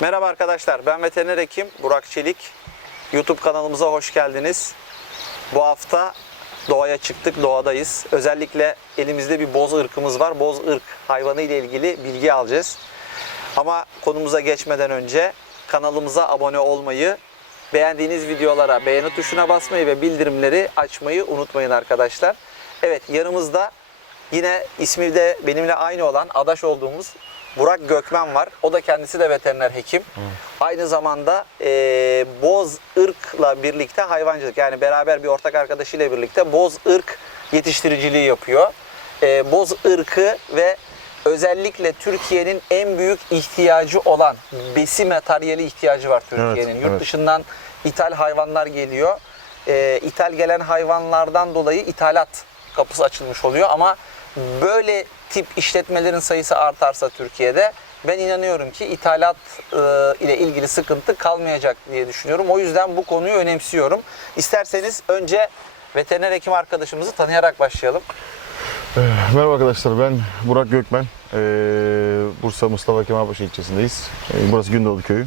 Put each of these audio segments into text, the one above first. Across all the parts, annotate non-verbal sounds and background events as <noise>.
Merhaba arkadaşlar, ben veteriner hekim Burak Çelik. YouTube kanalımıza hoş geldiniz. Bu hafta doğaya çıktık, doğadayız. Özellikle elimizde bir boz ırkımız var. Boz ırk hayvanı ile ilgili bilgi alacağız. Ama konumuza geçmeden önce kanalımıza abone olmayı, beğendiğiniz videolara beğeni tuşuna basmayı ve bildirimleri açmayı unutmayın arkadaşlar. Evet yanımızda yine ismi de benimle aynı olan adaş olduğumuz Burak Gökmen var. O da kendisi de veteriner hekim. Aynı zamanda e, boz ırkla birlikte hayvancılık yani beraber bir ortak arkadaşıyla birlikte boz ırk yetiştiriciliği yapıyor. E, boz ırkı ve özellikle Türkiye'nin en büyük ihtiyacı olan besi materyali ihtiyacı var Türkiye'nin. Evet, Yurt evet. dışından ithal hayvanlar geliyor. E, ithal gelen hayvanlardan dolayı ithalat kapısı açılmış oluyor ama böyle tip işletmelerin sayısı artarsa Türkiye'de ben inanıyorum ki ithalat e, ile ilgili sıkıntı kalmayacak diye düşünüyorum. O yüzden bu konuyu önemsiyorum. İsterseniz önce veteriner hekim arkadaşımızı tanıyarak başlayalım. Ee, Merhaba arkadaşlar ben Burak Gökmen. Ee, Bursa Mustafa Kemalpaşa ilçesindeyiz. Ee, burası Gündoğdu köyü.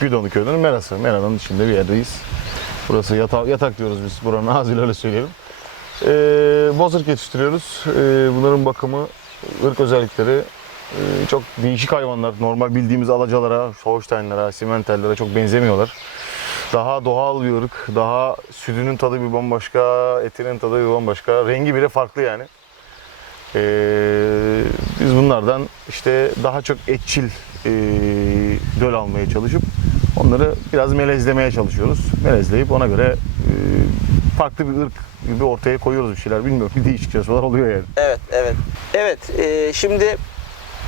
Gündoğdu köyünün Merası. Mera'nın içinde bir yerdeyiz. Burası yata- yatak diyoruz biz buranın ağzıyla öyle söyleyelim. Ee, bozırk yetiştiriyoruz. Ee, bunların bakımı, ırk özellikleri e, çok değişik hayvanlar. Normal bildiğimiz alacalara, Holstein'lara, simentellere çok benzemiyorlar. Daha doğal bir ırk, daha sütünün tadı bir bambaşka, etinin tadı bir bambaşka. Rengi bile farklı yani. Ee, biz bunlardan işte daha çok etçil e, döl almaya çalışıp onları biraz melezlemeye çalışıyoruz. Melezleyip ona göre e, farklı bir ırk gibi ortaya koyuyoruz bir şeyler. Bilmiyorum bir değişik çalışmalar oluyor yani. Evet, evet. Evet, e, şimdi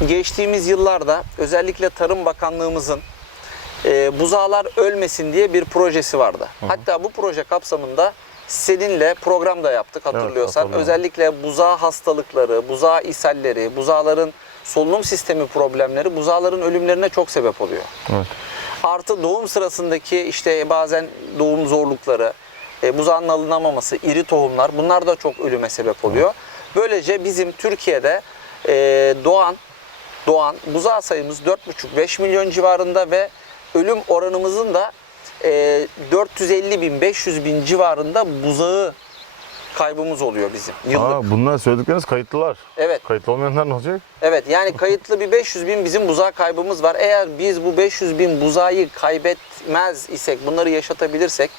geçtiğimiz yıllarda özellikle Tarım Bakanlığımızın e, buzağlar ölmesin diye bir projesi vardı. Hatta bu proje kapsamında seninle program da yaptık hatırlıyorsan. hatırlıyorum. özellikle buzağı hastalıkları, buzağı ishalleri, buzağların solunum sistemi problemleri buzağların ölümlerine çok sebep oluyor. Evet. Artı doğum sırasındaki işte bazen doğum zorlukları, e, buzağın alınamaması, iri tohumlar bunlar da çok ölüme sebep oluyor. Böylece bizim Türkiye'de e, doğan doğan buzağı sayımız 4,5-5 milyon civarında ve ölüm oranımızın da e, 450 bin 500 bin civarında buzağı kaybımız oluyor bizim yıllık. Aa, bunlar söyledikleriniz kayıtlılar. Evet. Kayıtlı olmayanlar ne olacak? Evet yani kayıtlı bir 500 bin bizim buzağı kaybımız var. Eğer biz bu 500 bin buzağı kaybetmez isek, bunları yaşatabilirsek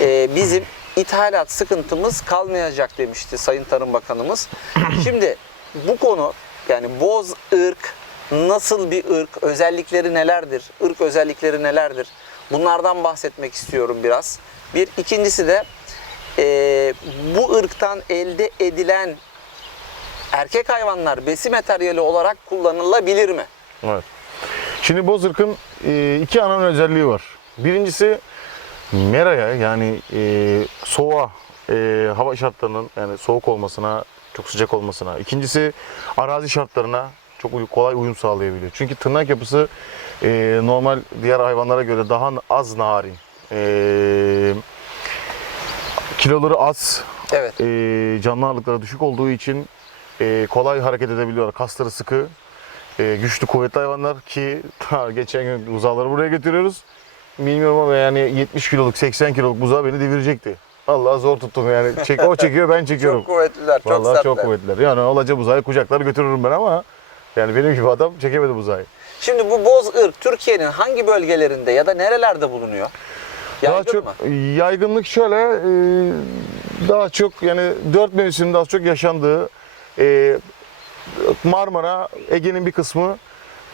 e, bizim ithalat sıkıntımız kalmayacak demişti Sayın Tarım Bakanımız. <clears throat> Şimdi bu konu yani boz ırk nasıl bir ırk, özellikleri nelerdir, ırk özellikleri nelerdir? Bunlardan bahsetmek istiyorum biraz. Bir ikincisi de e, bu ırktan elde edilen erkek hayvanlar besi materyali olarak kullanılabilir mi? Evet. Şimdi bozırkın e, iki ana özelliği var. Birincisi meraya yani e, soğuğa, e, hava şartlarının yani soğuk olmasına, çok sıcak olmasına. İkincisi arazi şartlarına çok kolay uyum sağlayabiliyor. Çünkü tırnak yapısı e, normal diğer hayvanlara göre daha az narin. E, kiloları az, Evet. e, canlı ağırlıkları düşük olduğu için e, kolay hareket edebiliyorlar. Kasları sıkı, e, güçlü, kuvvetli hayvanlar ki <laughs> ta geçen gün buzağları buraya getiriyoruz. Bilmiyorum ama yani 70 kiloluk, 80 kiloluk buzağı beni devirecekti. Vallahi zor tuttum yani. Çek, o çekiyor, ben <laughs> çekiyorum. Çok kuvvetliler, çok Vallahi sertler. çok kuvvetliler. Yani olaca buzağı kucaklar götürürüm ben ama yani benim gibi adam çekemedi buzağı. Şimdi bu boz ırk Türkiye'nin hangi bölgelerinde ya da nerelerde bulunuyor? Daha Yaygın çok mı? yaygınlık şöyle e, daha çok yani dört mevsimde az çok yaşandığı e, Marmara, Ege'nin bir kısmı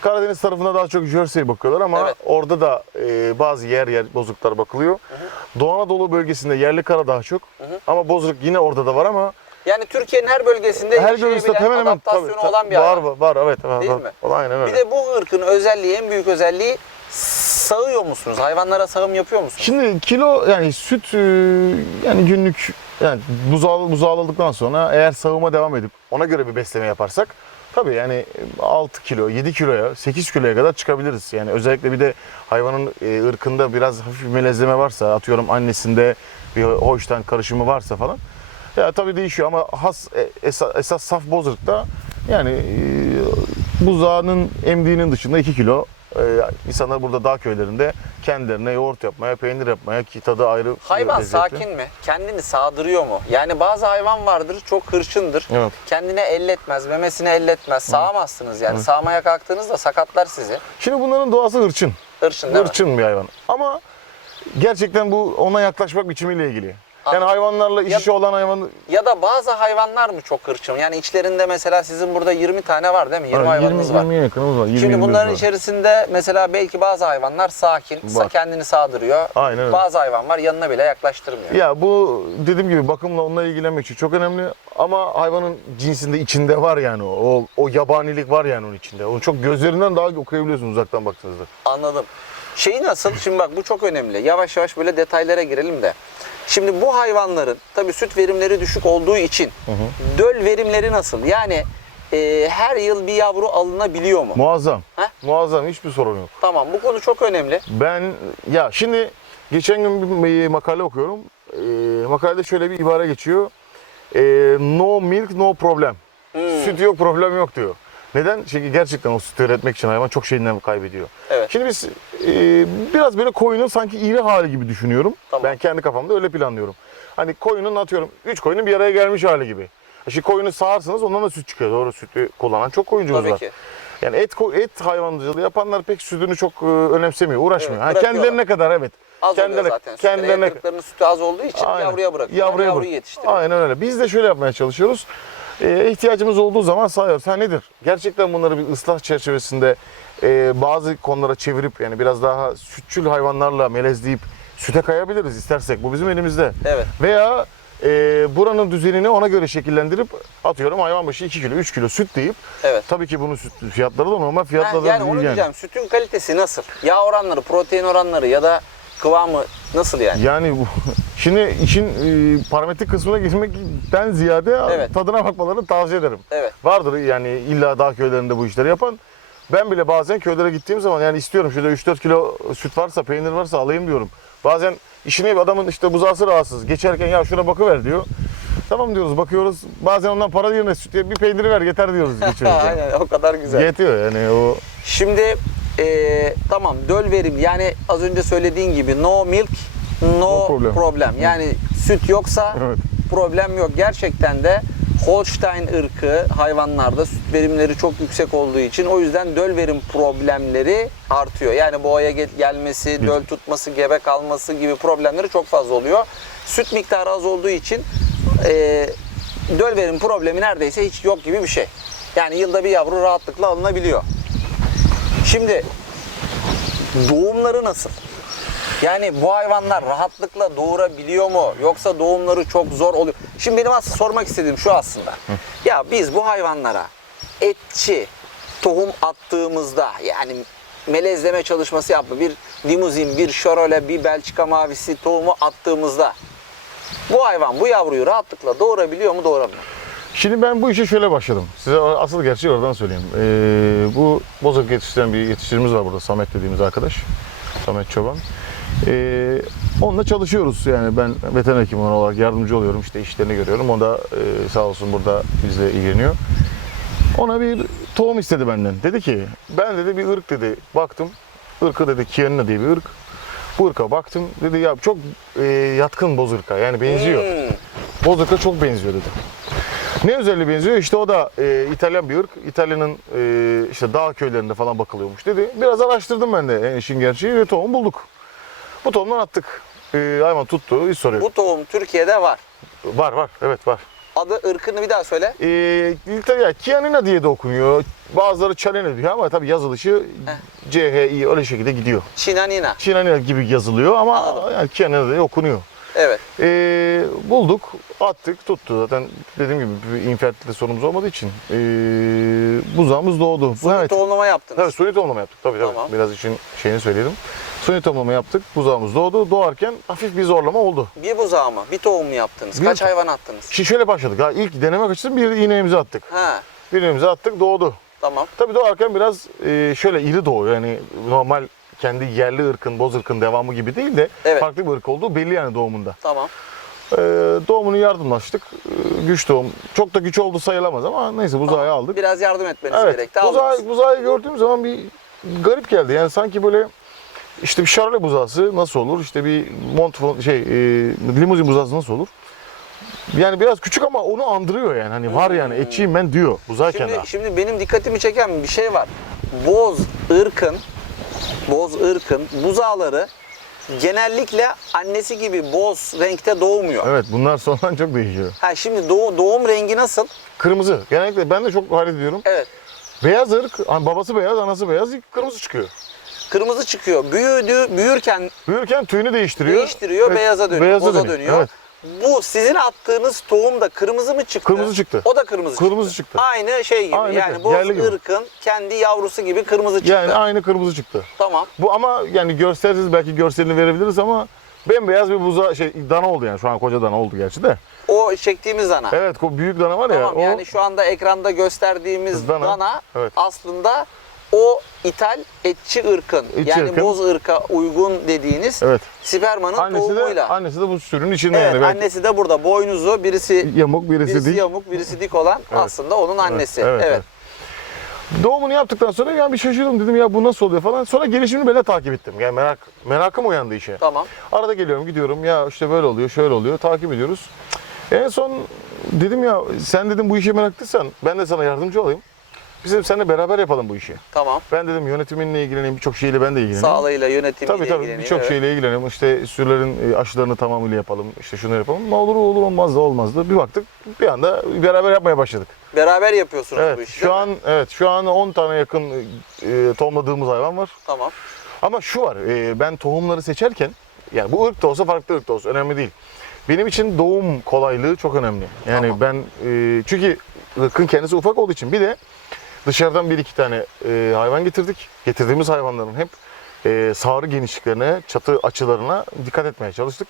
Karadeniz tarafında daha çok Jersey'e bakıyorlar ama Evet. orada da e, bazı yer yer bozuklar bakılıyor. Doğu Anadolu bölgesinde yerli kara daha çok ama bozuk yine orada da var ama Yani Türkiye'nin her bölgesinde her bölgesinde hemen hemen tabii, olan bir var, hayvan. var var evet var, Değil var. mi? Aynen öyle. Bir de bu ırkın özelliği, en büyük özelliği sağıyor musunuz? Hayvanlara sağım yapıyor musunuz? Şimdi kilo yani süt e, yani günlük yani buzağı, buzağladıktan sonra eğer sağıma devam edip ona göre bir besleme yaparsak tabii yani 6 kilo, 7 kiloya, 8 kiloya kadar çıkabiliriz. Yani özellikle bir de hayvanın e, ırkında biraz hafif bir melezleme varsa atıyorum annesinde bir Holstein karışımı varsa falan. Ya tabii değişiyor ama has e, esas, esas saf bozırkta yani e, buzağının emdiğinin dışında 2 kilo e, insanlar burada dağ köylerinde kendilerine yoğurt yapmaya, peynir yapmaya ki tadı ayrı Hayvan lezzetli. sakin mi? Kendini sağdırıyor mu? Yani bazı hayvan vardır çok hırçındır. Evet. Kendine elletmez, memesini elletmez. Sağamazsınız yani. Sağmaya kalktığınızda sakatlar sizi. Şimdi bunların doğası hırçın. Hırçın değil mi? Hırçın bir hayvan. Ama gerçekten bu ona yaklaşmak biçimiyle ilgili. Yani hayvanlarla iç içe olan hayvan Ya da bazı hayvanlar mı çok hırçın? Yani içlerinde mesela sizin burada 20 tane var değil mi? 20 Evet, hayvanınız var. 20'ye yakınımız var. 20 Şimdi 25 bunların içerisinde mesela belki bazı hayvanlar sakin, sa- Var. kendini sağdırıyor. Aynen öyle. Bazı hayvan var yanına bile yaklaştırmıyor. Ya bu dediğim gibi bakımla onunla ilgilenmek için çok önemli ama hayvanın cinsinde içinde var yani o, o, o yabanilik var yani onun içinde. Onu çok gözlerinden daha okuyabiliyorsun uzaktan baktığınızda. Anladım. Şeyi nasıl? Şimdi bak bu çok önemli. Yavaş yavaş böyle detaylara girelim de. Şimdi bu hayvanların tabii süt verimleri düşük olduğu için döl verimleri nasıl? Yani e, her yıl bir yavru alınabiliyor mu? Muazzam. Heh. Muazzam hiçbir sorun yok. Tamam bu konu çok önemli. Ben ya şimdi geçen gün bir makale okuyorum. Ee, makalede şöyle bir ibare geçiyor. Ee, no milk no problem. Hmm. Süt yok problem yok diyor. Neden? Çünkü gerçekten o sütü üretmek için hayvan çok şeyinden kaybediyor. Evet. Şimdi biz e, biraz böyle koyunun sanki iri hali gibi düşünüyorum. Tamam. Ben kendi kafamda öyle planlıyorum. Hani koyunun atıyorum 3 koyunun bir araya gelmiş hali gibi. Şimdi koyunu sağarsanız ondan da süt çıkıyor. Doğru sütü kullanan çok koyuncumuz Tabii var. ki. Yani et et hayvancılığı yapanlar pek sütünü çok e, önemsemiyor, uğraşmıyor. Evet, ha, kendilerine kadar evet. Az kendilerine, zaten. Kendilerine erkeklerin sütü az olduğu için Aynen. yavruya bırakıyorlar. Yavruya yavruyu bırak- yetiştiriyor. Aynen öyle. Biz de şöyle yapmaya çalışıyoruz. E, ihtiyacımız olduğu zaman sağıyoruz. Ha nedir? Gerçekten bunları bir ıslah çerçevesinde e, bazı konulara çevirip yani biraz daha sütçül hayvanlarla melezleyip süte kayabiliriz istersek. Bu bizim elimizde. Evet. Veya e, buranın düzenini ona göre şekillendirip atıyorum hayvan başı 2 kilo 3 kilo süt deyip Evet. tabii ki bunun süt fiyatları da normal fiyatları da yani değil onu yani. diyeceğim. Sütün kalitesi nasıl? Yağ oranları, protein oranları ya da kıvamı nasıl yani? Yani bu şimdi işin e, parametrik kısmına girmekten ziyade Evet. tadına bakmalarını tavsiye ederim. Evet. Vardır yani illa dağ köylerinde bu işleri yapan. Ben bile bazen köylere gittiğim zaman yani istiyorum şurada 3-4 kilo süt varsa, peynir varsa alayım diyorum. Bazen işine adamın işte buzağısı rahatsız. Geçerken ya şuna bakıver diyor. Tamam diyoruz bakıyoruz. Bazen ondan para yerine süt bir peyniri ver yeter diyoruz <laughs> geçirirken. Aynen o kadar güzel. Yetiyor yani o Şimdi eee, tamam döl verim yani az önce söylediğin gibi no milk no, No problem. problem. Yani süt yoksa Evet. problem yok. Gerçekten de Holstein ırkı hayvanlarda süt verimleri çok yüksek olduğu için o yüzden döl verim problemleri artıyor. Yani boğaya gel- gelmesi, döl tutması, gebe kalması gibi problemleri çok fazla oluyor. Süt miktarı az olduğu için eee döl verim problemi neredeyse hiç yok gibi bir şey. Yani yılda bir yavru rahatlıkla alınabiliyor. Şimdi doğumları nasıl? Yani bu hayvanlar rahatlıkla doğurabiliyor mu? Yoksa doğumları çok zor oluyor. Şimdi benim aslında sormak istediğim şu aslında. Ya biz bu hayvanlara etçi tohum attığımızda yani melezleme çalışması yapma bir limuzin, bir şorole, bir belçika mavisi tohumu attığımızda bu hayvan bu yavruyu rahatlıkla doğurabiliyor mu doğuramıyor? Şimdi ben bu işe şöyle başladım. Size asıl gerçeği oradan söyleyeyim. Ee, bu bozok yetiştiren bir yetiştiricimiz var burada. Samet dediğimiz arkadaş. Samet Çoban. Ee, onunla çalışıyoruz. Yani ben veteriner hekim olarak yardımcı oluyorum. İşte işlerini görüyorum. O da e, sağ olsun burada bizle ilgileniyor. Ona bir tohum istedi benden. Dedi ki ben dedi bir ırk dedi. Baktım. Irkı dedi Kianina diye bir ırk. Bu ırka baktım. Dedi ya çok e, yatkın boz ırka. Yani benziyor. Hmm. Bozuk'a çok benziyor dedi. Ne özelliği benziyor? İşte o da e, İtalyan bir ırk. İtalya'nın e, işte dağ köylerinde falan bakılıyormuş dedi. Biraz araştırdım ben de e, işin gerçeği ve tohum bulduk. Bu tohumdan attık. E, hayvan tuttu, hiç soruyor. Bu tohum Türkiye'de var. Var var, evet var. Adı ırkını bir daha söyle. E, İtalya, Chianina diye de okunuyor. Bazıları Chianina diyor ama tabii yazılışı C-H-I öyle şekilde gidiyor. Çinanina. Chianina gibi yazılıyor ama Anladım. yani Chianina diye okunuyor. Evet. Ee, bulduk, attık, tuttu. Zaten dediğim gibi bir infertilite sorunumuz olmadığı için ee, buzağımız doğdu. Bu, evet. Tohumlama yaptınız. Evet, suni tohumlama yaptık. Tabii tabii. Tamam. Biraz için şeyini söyleyelim. Suni tohumlama yaptık, buzağımız doğdu. Doğarken hafif bir zorlama oldu. Bir buzağı mı? Bir tohum mu yaptınız? Bir Kaç hayvan attınız? Şimdi şöyle başladık. Ha, ilk denemek açısından bir iğnemizi attık. Ha, Bir iğnemizi attık, doğdu. tamam. Tabii doğarken biraz ee, şöyle iri doğuyor. Yani normal kendi yerli ırkın, boz ırkın devamı gibi değil de Evet. farklı bir ırk olduğu belli yani doğumunda. Tamam. Ee, doğumunu yardımlaştık. Ee, güç doğum. Çok da güç oldu sayılamaz ama neyse buzağı aldık. Biraz yardım etmeniz Evet. gerekti. Aldınız. Buzağı, buzağı gördüğüm zaman bir garip geldi. Yani sanki böyle işte bir Charolais buzağısı nasıl olur? İşte bir Mont şey e, limuzin buzağısı nasıl olur? Yani biraz küçük ama onu andırıyor yani. Hani var yani etçiyim ben diyor buzağı Şimdi, kenar. şimdi benim dikkatimi çeken bir şey var. Boz ırkın, boz ırkın buzağları genellikle annesi gibi boz renkte doğmuyor. Evet bunlar <laughs> sonradan çok değişiyor. Ha şimdi doğ- doğum rengi nasıl? Kırmızı. Genellikle ben de çok hayret ediyorum. Evet. Beyaz ırk, hani babası beyaz, anası beyaz, ilk kırmızı çıkıyor. Kırmızı çıkıyor. Büyüdü, büyürken Büyürken tüyünü değiştiriyor. değiştiriyor, Evet, beyaza dönüyor, beyaza boza dönüyor. Evet. Bu sizin attığınız tohum da kırmızı mı çıktı? Kırmızı çıktı. O da kırmızı, Kırmızı çıktı. Aynı şey gibi. Aynı yani şey, boz yerli gibi. ırkın kendi yavrusu gibi kırmızı çıktı. Yani aynı kırmızı çıktı. Tamam. Bu ama yani görselsiz belki görselini verebiliriz ama bembeyaz bir buza şey dana oldu yani şu an koca dana oldu gerçi de. O çektiğimiz dana. Evet büyük dana var ya Tamam o yani şu anda ekranda gösterdiğimiz Dana, dana, evet. aslında ithal etçi ırkın İtçi yani ırkın. boz ırka uygun dediğiniz evet. spermanın Annesi de tohumuyla. annesi de bu sürünün içinde evet yani belki annesi de burada boynuzu birisi yamuk birisi, birisi değil. yamuk birisi dik olan aslında onun annesi. Evet. evet, evet. Doğumunu yaptıktan sonra yani bir şaşırdım dedim ya bu nasıl oluyor falan. Sonra gelişimini ben de takip ettim. Yani merak merakım uyandı işe. Tamam. Arada geliyorum gidiyorum ya işte böyle oluyor şöyle oluyor takip ediyoruz. En son dedim ya sen dedim bu işe meraklıysan ben de sana yardımcı olayım. Bizim seninle beraber yapalım bu işi. Tamam. Ben dedim yönetiminle ilgileneyim birçok şeyle ben de ilgileneyim. Sağlığıyla yönetimiyle Tabii tabii birçok evet. şeyle ilgilenelim. İşte sürülerin e, aşılarını tamamıyla yapalım. İşte şunu yapalım. Ne olur olur olmaz da olmaz da bir baktık bir anda beraber yapmaya başladık. Beraber yapıyorsunuz bu Evet işi. şu değil mi? an evet şu an 10 tane yakın e, tohumladığımız hayvan var. Tamam. Ama şu var, e, ben tohumları seçerken, yani bu ırk da olsa farklı ırk da olsa önemli değil. Benim için doğum kolaylığı çok önemli. Yani Tamam. ben, e, çünkü ırkın kendisi ufak olduğu için bir de dışarıdan bir iki tane e, hayvan getirdik. Getirdiğimiz hayvanların hep e, sağrı genişliklerine, çatı açılarına dikkat etmeye çalıştık.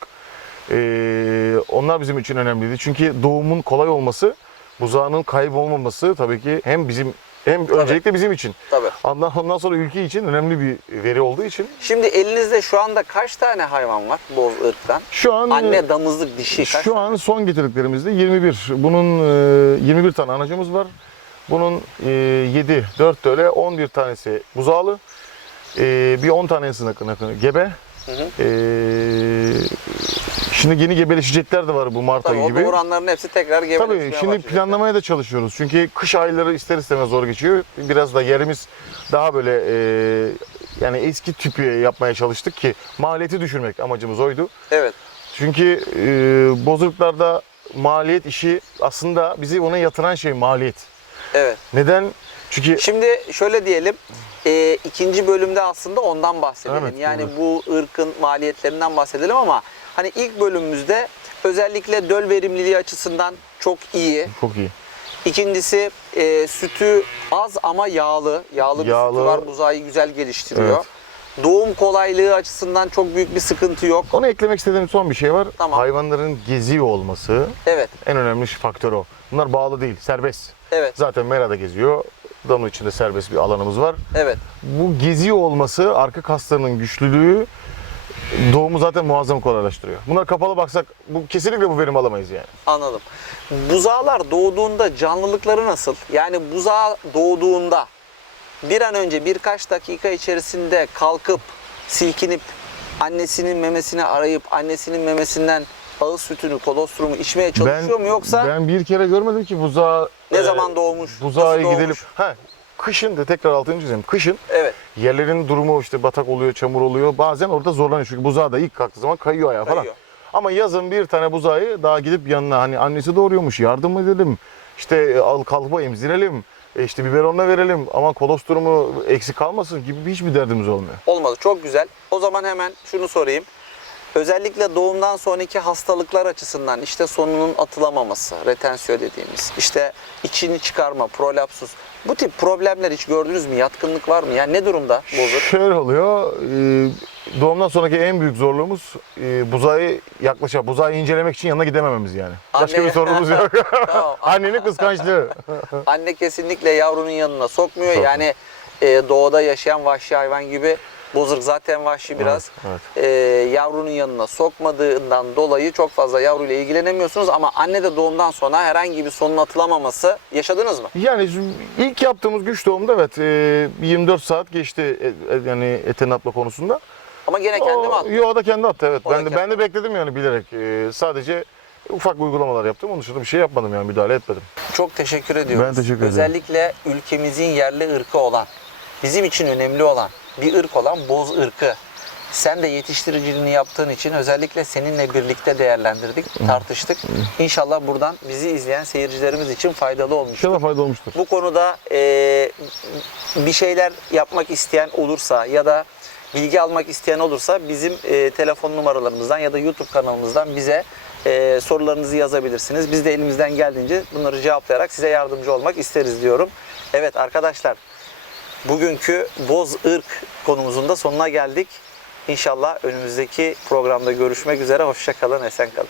E, onlar bizim için önemliydi. Çünkü doğumun kolay olması, buzağının kaybolmaması tabii ki hem bizim hem öncelikle bizim için Tabii. Ondan, ondan sonra ülke için önemli bir veri olduğu için Şimdi elinizde şu anda kaç tane hayvan var boz ırktan? şu an Anne, damızlık, dişi kaç? şu an son getirdiklerimizde 21. Bunun e, 21 tane anacımız var. Bunun e, 7, 4 de öyle 11 tanesi buzağlı. E, bir 10 tanesi gebe. Hı hı. E, şimdi yeni gebeleşecekler de var bu Mart Tabii ayı gibi. doğuranların hepsi tekrar Tabii gebeleşmeye şimdi başlayacak. planlamaya da çalışıyoruz. Çünkü kış ayları ister istemez zor geçiyor. Biraz da yerimiz daha böyle e, yani eski tüpü yapmaya çalıştık ki maliyeti düşürmek amacımız oydu. Evet. Çünkü e, bozuklarda maliyet işi aslında bizi ona yatıran şey maliyet. Evet. Neden? Çünkü Şimdi şöyle diyelim. e, ikinci bölümde aslında ondan bahsedelim. Evet, yani bu ırkın maliyetlerinden bahsedelim ama hani ilk bölümümüzde özellikle döl verimliliği açısından çok iyi. çok iyi. İkincisi e, sütü az ama yağlı. Yağlı bir Yağlı. sütü var. Buzağı güzel geliştiriyor. Doğum kolaylığı açısından çok büyük bir sıkıntı yok. Ona eklemek istediğim son bir şey var. Tamam. Hayvanların geziyor olması Evet. en önemli faktör o. Bunlar bağlı değil, serbest. Evet. Zaten Mera'da geziyor. Damın içinde serbest bir alanımız var. Evet. Bu geziyor olması, arka kaslarının güçlülüğü doğumu zaten muazzam kolaylaştırıyor. Bunlar kapalı baksak bu kesinlikle bu verim alamayız yani. Anladım. Buzağlar doğduğunda canlılıkları nasıl? Yani buzağı doğduğunda bir an önce birkaç dakika içerisinde kalkıp silkinip annesinin memesini arayıp annesinin memesinden ağız sütünü, kolostrumu içmeye çalışıyor mu yoksa ben bir kere görmedim ki buzağı ne e, zaman doğmuş? buzağı nasıl doğmuş? gidelim. Ha, kışın da tekrar altını çizeyim. Kışın Evet. yerlerin durumu işte batak oluyor, çamur oluyor. Bazen orada zorlanıyor çünkü buzağı da ilk kalktığı zaman kayıyor ayağı falan. Kayıyor. Ama yazın bir tane buzağı daha gidip yanına hani annesi doğuruyormuş yardım edelim. İşte e, al kalpa emzirelim. e, işte biberonla verelim ama kolostrumu eksik kalmasın gibi hiçbir derdimiz olmuyor. Olmadı. Çok güzel. O zaman hemen şunu sorayım. Özellikle doğumdan sonraki hastalıklar açısından işte sonunun atılamaması, retensiyo dediğimiz, işte içini çıkarma, prolapsus. Bu tip problemler hiç gördünüz mü? Yatkınlık var mı? Yani ne durumda bozuk? Şöyle oluyor. e, Doğumdan sonraki en büyük zorluğumuz e, buzağı yaklaşa, buzağı incelemek için yanına gidemememiz yani. Başka Anne- bir sorunumuz yok. <laughs> Tamam. Annenin kıskançlığı. Anne kesinlikle yavrunun yanına sokmuyor. Sokmuyor. Yani e, doğada yaşayan vahşi hayvan gibi bozırk zaten vahşi biraz. evet. E, yavrunun yanına sokmadığından dolayı çok fazla yavruyla ilgilenemiyorsunuz ama anne de doğumdan sonra herhangi bir sonun atılamaması yaşadınız mı? Yani ilk yaptığımız güç doğumda evet e, 24 saat geçti e, e, yani eteğini atma konusunda. Ama gene kendi mi attı? Yo o da kendi attı evet. O Ben de, ben de bekledim yani bilerek. E, sadece ufak uygulamalar yaptım. Onun dışında bir şey yapmadım yani müdahale etmedim. Çok teşekkür ediyoruz. Ben teşekkür ederim. Özellikle ülkemizin yerli ırkı olan, bizim için önemli olan bir ırk olan boz ırkı. Sen de yetiştiriciliğini yaptığın için özellikle seninle birlikte değerlendirdik, tartıştık. İnşallah buradan bizi izleyen seyircilerimiz için faydalı olmuştur. İnşallah fayda olmuştur. Bu konuda e, bir şeyler yapmak isteyen olursa ya da bilgi almak isteyen olursa bizim e, telefon numaralarımızdan ya da YouTube kanalımızdan bize e, sorularınızı yazabilirsiniz. Biz de elimizden geldiğince bunları cevaplayarak size yardımcı olmak isteriz diyorum. Evet arkadaşlar bugünkü boz ırk konumuzun da sonuna geldik. İnşallah önümüzdeki programda görüşmek üzere. Hoşçakalın, esen kalın.